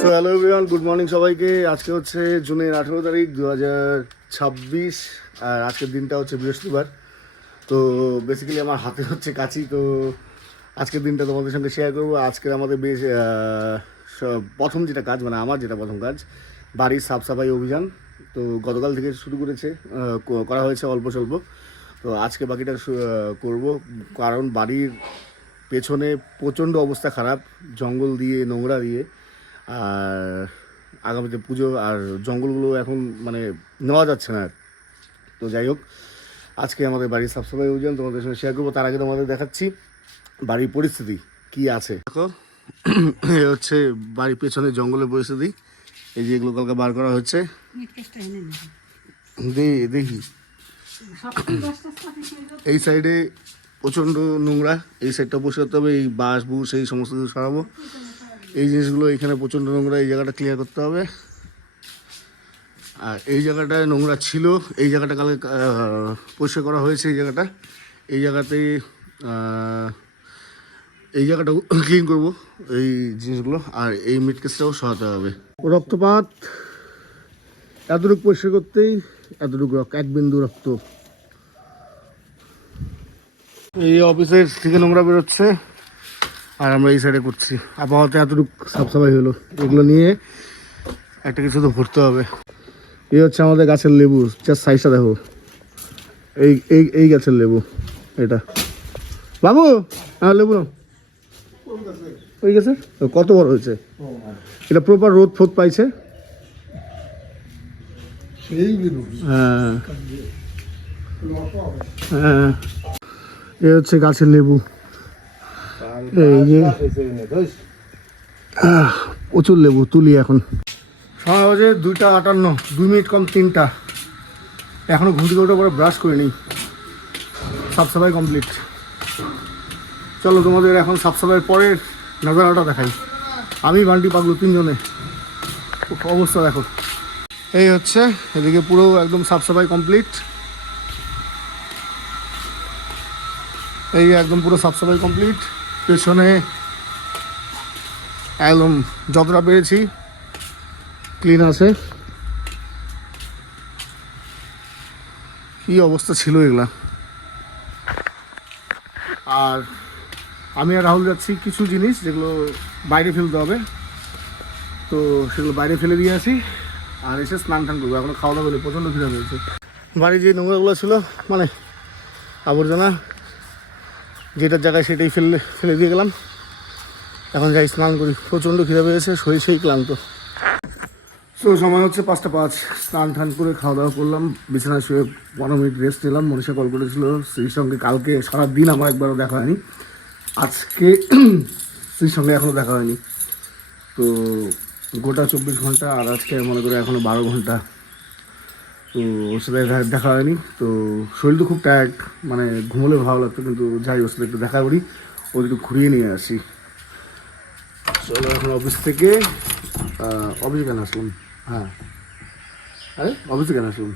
So hello everyone, good morning সবাইকে। আজকে হচ্ছে জুনের 18 তারিখ 2026 আর আজকের দিনটা হচ্ছে বৃহস্পতিবার। তো বেসিক্যালি আমার হাতে হচ্ছে কাছি। তো আজকের দিনটা তোমাদের সঙ্গে শেয়ার করবো। আজকের আমাদের বেশ প্রথম যেটা কাজ, মানে আমার যেটা প্রথম কাজ, বাড়ির সাফ সাফাই অভিযান। তো গতকাল থেকে শুরু করা হয়েছে অল্প স্বল্প। তো আজকে বাকিটা করব, কারণ বাড়ির পেছনে প্রচণ্ড অবস্থা খারাপ, জঙ্গল দিয়ে, নোংরা দিয়ে। আর আগামীতে পুজো, আর জঙ্গলগুলো এখন মানে নেওয়া যাচ্ছে না। তো যাই হোক, আজকে আমাদের বাড়ির সাফ সাফাই অভিযান তোমাদের সঙ্গে শেয়ার করবো। তার আগে তোমাদের দেখাচ্ছি বাড়ির পরিস্থিতি কি আছে। দেখো, এ হচ্ছে বাড়ির পেছনে জঙ্গলের পরিস্থিতি। এই যে এগুলো কালকে বার করা হচ্ছে। দেখি এই সাইডে প্রচণ্ড নোংরা, এই সাইডটা বসে করতে হবে। এই বাঁশ বুশ এই সমস্ত কিছু সরাবো। এই জিনিসগুলো এখানে প্রচণ্ড নোংরা, এই জায়গাটা ক্লিয়ার করতে হবে। আর এই জায়গাটায় নোংরা ছিল, এই জায়গাটা কালকে পরিষ্কার করা হয়েছে। এই জায়গাটা ক্লিন করব, এই জিনিসগুলো। আর এই মিড কেসটাও সরাতে হবে। রক্তপাত এতটুকু পরিষ্কার করতেই এতটুকু এক বিন্দু রক্ত। এই অফিসের থেকে নোংরা বেরোচ্ছে আর আমরা এই সাইডে করছি। আপাতত এতটুকু সাফ সাফাই হলো, এগুলো নিয়ে একটা কিছু তো ভরতে হবে। এই হচ্ছে আমাদের গাছের লেবু, জাস্ট সাইজটা দেখো। এই এই এই গাছের লেবু এটা। বাবু হ্যাঁ, লেবু ওই গাছের কত বড় হয়েছে। এটা প্রপার রোদ ফোদ পাইছে। হ্যাঁ হ্যাঁ, এ হচ্ছে গাছের লেবু। এই যে প্রচুর লেবু তুলি। এখন সময় বাজে 2:58, 2 মিনিট কম 3টা। এখনও ঘুম থেকে ওঠার পরে ব্রাশ করে নিই। সাফ সাফাই কমপ্লিট। চলো তোমাদের এখন সাফ সাফাইয়ের পরের নজারাটা দেখাই। আমি বান্টি পাগলু তিনজনে অবস্থা দেখো। এই হচ্ছে এদিকে পুরো একদম সাফ সাফাই কমপ্লিট। এই একদম পুরো সাফ সাফাই কমপ্লিট। পেছনে একদম যতটা পেরেছি ক্লিন আছে। কি অবস্থা ছিল এগুলা। আর আমি আর রাহুল যাচ্ছি কিছু জিনিস যেগুলো বাইরে ফেলতে হবে, তো সেগুলো বাইরে ফেলে দিয়ে আসি। আর এসে স্নান টান করবো। এখন খাওয়া দাওয়া করলে প্রচণ্ড খিদে পেয়েছে। বাড়ির যে নোংরাগুলো ছিল, মানে আবর্জনা, যেটার জায়গায় সেটাই ফেলে দিয়ে গেলাম। এখন যাই স্নান করি, প্রচণ্ড খিদে পেয়েছে, শরীর সেই ক্লান্ত। তো সময় হচ্ছে 5:05। স্নান টান করে খাওয়া দাওয়া করলাম, বিছানায় শুয়ে 15 মিনিট রেস্ট নিলাম। মনীষা কল করেছিল, স্ত্রীর সঙ্গে কালকে সারাদিন আমার একবারও দেখা হয়নি। আজকে স্ত্রীর সঙ্গে এখনও দেখা হয়নি। তো গোটা 24 ঘন্টা, আর আজকে মনে করে এখনও 12 ঘন্টা। তো ওর সাথে দেখা হয়নি। তো শরীর তো খুব টায়ার্ড, মানে ঘুমোলে ভালো লাগতো, কিন্তু যাই ওর সাথে একটু দেখা করি, ওর একটু ঘুরিয়ে নিয়ে আসি। চলো এখন অফিসে কেন আসলাম? হ্যাঁ, আরে অফিসে কেন আসলাম?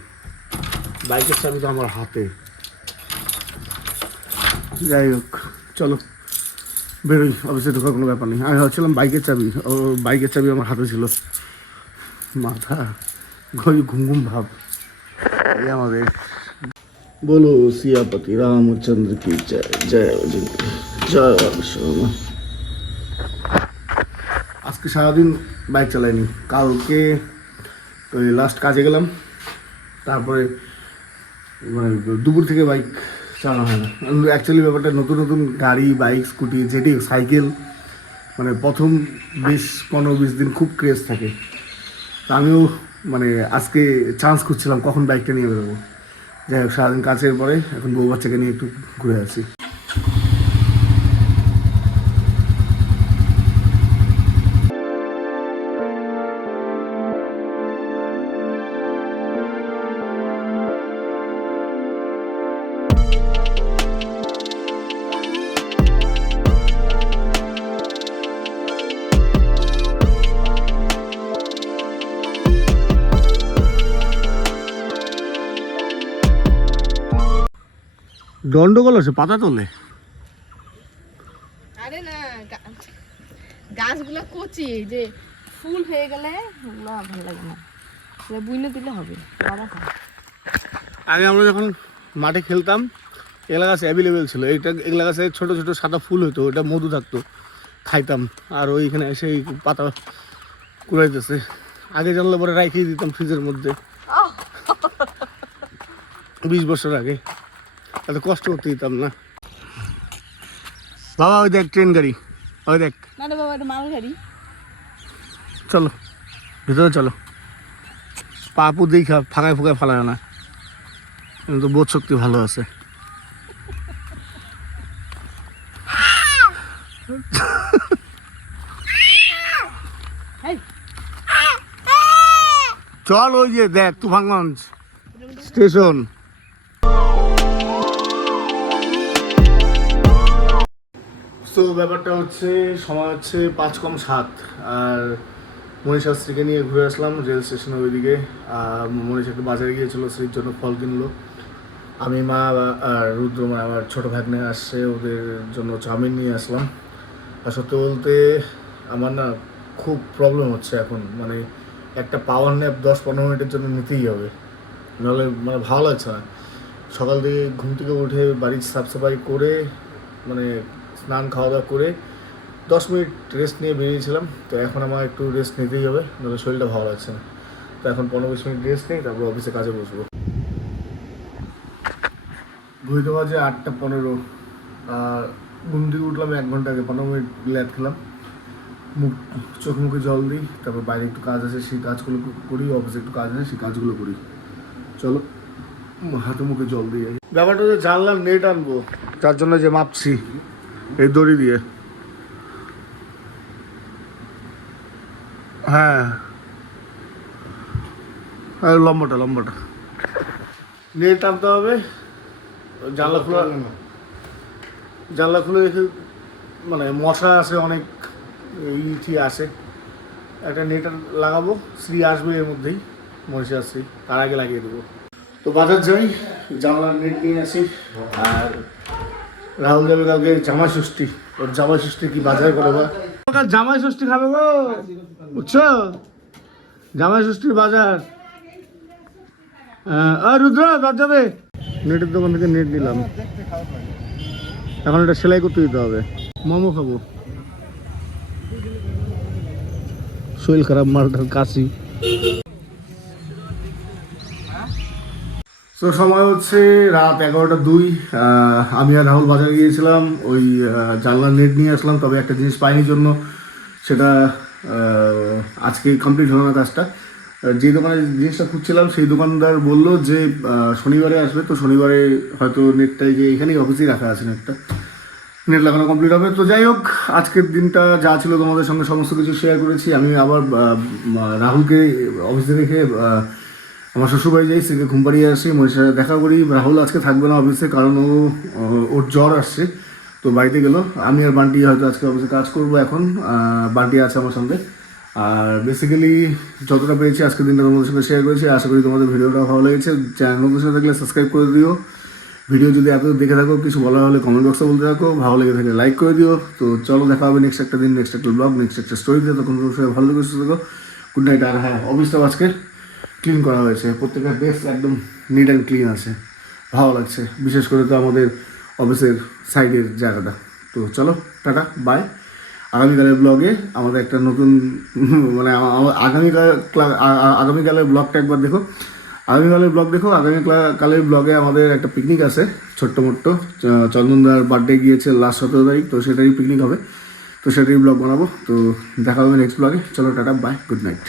বাইকের চাবি তো আমার হাতে। যাই হোক, চলো বেরোই। অফিসে ঢোকার কোনো ব্যাপার নেই। আমি ভাবছিলাম বাইকের চাবি আমার হাতে ছিল। মাথা ঘুম ঘুম ভাব। এই আমাদের বলো সিয়াপতি রামচন্দ্র কি জয় জয় জয়। আজকে সারাদিন বাইক চালাইনি। কালকে ওই লাস্ট কাজে গেলাম, তারপরে মানে দুপুর থেকে বাইক চালানো হয় না। অ্যাকচুয়ালি ব্যাপারটা, নতুন নতুন গাড়ি, বাইক, স্কুটি, যেটি সাইকেল, মানে প্রথম 20-15-20 দিন খুব ক্রেজ থাকে। তা আমিও মানে আজকে চান্স খুঁজছিলাম কখন বাইকটা নিয়ে বেরোবো। যাই হোক, সারাদিন কাজের পরে এখন বউ বাচ্চাকে নিয়ে একটু ঘুরে আসি। দণ্ডগোল আছে, পাতা তোলে। আরে না, গাছগুলো কচি, যে ফুল হয়ে গেলে ওগুলো ভালো লাগে না, বুইনে দিলে হবে। আগে আমরা যখন মাঠে খেলতাম এগুলা গাছ অ্যাভেলেবেল ছিল, এগুলা গাছে ছোটো ছোটো সাদা ফুল হতো, ওটা মধু থাকতো, খাইতাম। আর ওইখানে এসে পাতা কুড়াইতেছে, আগে জানলে পরে রাখিয়ে দিতাম ফ্রিজের মধ্যে 20 বছর আগে, এত কষ্ট করতে দিতাম না। বাবা ওই দেখ ট্রেন গাড়ি, ওই দেখ। না রে বাবা, এটা মাল গাড়ি। চলো ভিতরে চলো, পাপু দেখা ফাঁকায় ফুকায় ফালায় না, কিন্তু বোধ শক্তি ভালো আছে। চল ওই যে দেখ তুফানগঞ্জ স্টেশন। তো ব্যাপারটা হচ্ছে সময় হচ্ছে 5:07, আর মনীষাশ্রীকে নিয়ে ঘুরে আসলাম রেল স্টেশনের ওইদিকে। মনীষ একটু বাজারে গিয়েছিল, স্ত্রীর জন্য ফল কিনলো। আমি, মা আর রুদ্র, আমার ছোটো ভাগ্নে আসছে, ওদের জন্য চাউমিন নিয়ে আসলাম। আর সত্যি বলতে আমার না খুব প্রবলেম হচ্ছে এখন, মানে একটা পাওয়ার ন্যাপ 10-15 মিনিটের জন্য নিতেই হবে, নাহলে মানে ভালো লাগছে না। সকাল থেকে ঘুম থেকে উঠে বাড়ির সাফসাফাই করে মানে স্নান খাওয়া দাওয়া করে 10 মিনিট রেস্ট নিয়ে বেরিয়েছিলাম, তো এখন আমার একটু রেস্ট নিতেই হবে, নাহলে শরীরটা ভালো লাগছে না। তো এখন 15-20 মিনিট রেস্ট নেই, তারপর অফিসে কাজে বসবো। ঘুরতে বাজে 8:15, আর ঘুম থেকে উঠলাম 1 ঘন্টা আগে, 15 মিনিট ল্যাদ খেলাম, চোখ মুখে জল দিই, তারপর বাইরে একটু কাজ আছে সেই কাজগুলো করি, অফিসে একটু কাজ আছে সেই কাজগুলো করি। চলো হাতে মুখে জল দিয়ে। ব্যাপারটা হচ্ছে জানলাম নেট আনবো, যার জন্য যে মাপছি এই দড়ি দিয়ে। হ্যাঁ লম্বাটা নেট আনতে হবে। জানলা খুলে রেখে, মানে মশা আছে অনেক, ইটি আসে, একটা নেট লাগাবো। শ্রী আসবে এর মধ্যেই, মনীষা শ্রী, তার আগে লাগিয়ে দেবো। তো বাজার যাই, জানলার নেট নিয়ে আসি। আর রাহুল যাবে কালকে জামাই ষষ্ঠী, ওর জামাই ষষ্ঠী কি বাজার করে বা জামাই ষষ্ঠী খাবে গো, বুঝছো? জামাই ষষ্ঠীর বাজার। আর রুদ্র যাবে, নেটের দোকান থেকে নেট নিলাম, এখন এটা সেলাই করতে দিতে হবে। মোমো খাবো, শরীর খারাপ, মালটার কাশি। তো সময় হচ্ছে রাত 11:02। আমি আর রাহুল বাজারে গিয়েছিলাম, ওই জানলার নেট নিয়ে আসলাম, তবে একটা জিনিস পাইনি জন্য সেটা আজকে কমপ্লিট হলো না কাজটা। যে দোকানে জিনিসটা খুঁজছিলাম সেই দোকানদার বললো যে শনিবারে আসবে, তো শনিবারে হয়তো নেটটাই যে এখানেই অফিসেই রাখা আছে নেট লাগানো কমপ্লিট হবে। তো যাই হোক, আজকের দিনটা যা ছিল তোমাদের সঙ্গে সমস্ত কিছু শেয়ার করেছি। আমি আবার রাহুলকে অফিসে রেখে আমার শ্বশুরবাড়ি যাই, সেকে ঘুম পাড়িয়ে আসি, মনীষের সাথে দেখা করি। রাহুল আজকে থাকবে না অফিসে, কারণ ওর জ্বর আসছে, তো বাড়িতে গেল। আমি আর বান্টি হয়তো আজকে অফিসে কাজ করবো এখন, বান্টি আছে আমার সঙ্গে। আর বেসিক্যালি যতটা পেয়েছি আজকের দিনটা তোমাদের সঙ্গে শেয়ার করেছি। আশা করি তোমাদের ভিডিওটা ভালো লেগেছে। চ্যানেল নতুন সাথে থাকলে সাবস্ক্রাইব করে দিও। ভিডিও যদি এত দেখে থাকো, কিছু বলা হলে কমেন্ট বক্সে বলতে থাকো, ভালো লেগে থাকলে লাইক করে দিও। তো চলো দেখা হবে নেক্সট একটা দিন, নেক্সট একটা ব্লগ, নেক্সট একটা স্টোরি দিয়ে। তখন তোমার সঙ্গে ভালো সুস্থ থাকো। Good night. আর হ্যাঁ, অফিসটা আজকে ক্লিন করা হয়েছে, প্রত্যেকটা ডেস্ক একদম নিট অ্যান্ড ক্লিন আছে, ভালো লাগছে, বিশেষ করে তো আমাদের অফিসের সাইডের জায়গাটা। তো চলো টাটা বাই। আগামীকালের ব্লগে আমাদের একটা নতুন মানে আগামীকালের ব্লগটা একবার দেখো, আগামীকালের ব্লগে আমাদের একটা পিকনিক আছে ছোট্ট মোট্ট। চন্দনদার বার্থডে গিয়েছে লাস্ট 17 তারিখ, তো সেটারই পিকনিক হবে, তো সেটারই ব্লগ বানাবো। তো দেখা হবে নেক্সট ব্লগে। চলো টাটা বাই, গুড নাইট।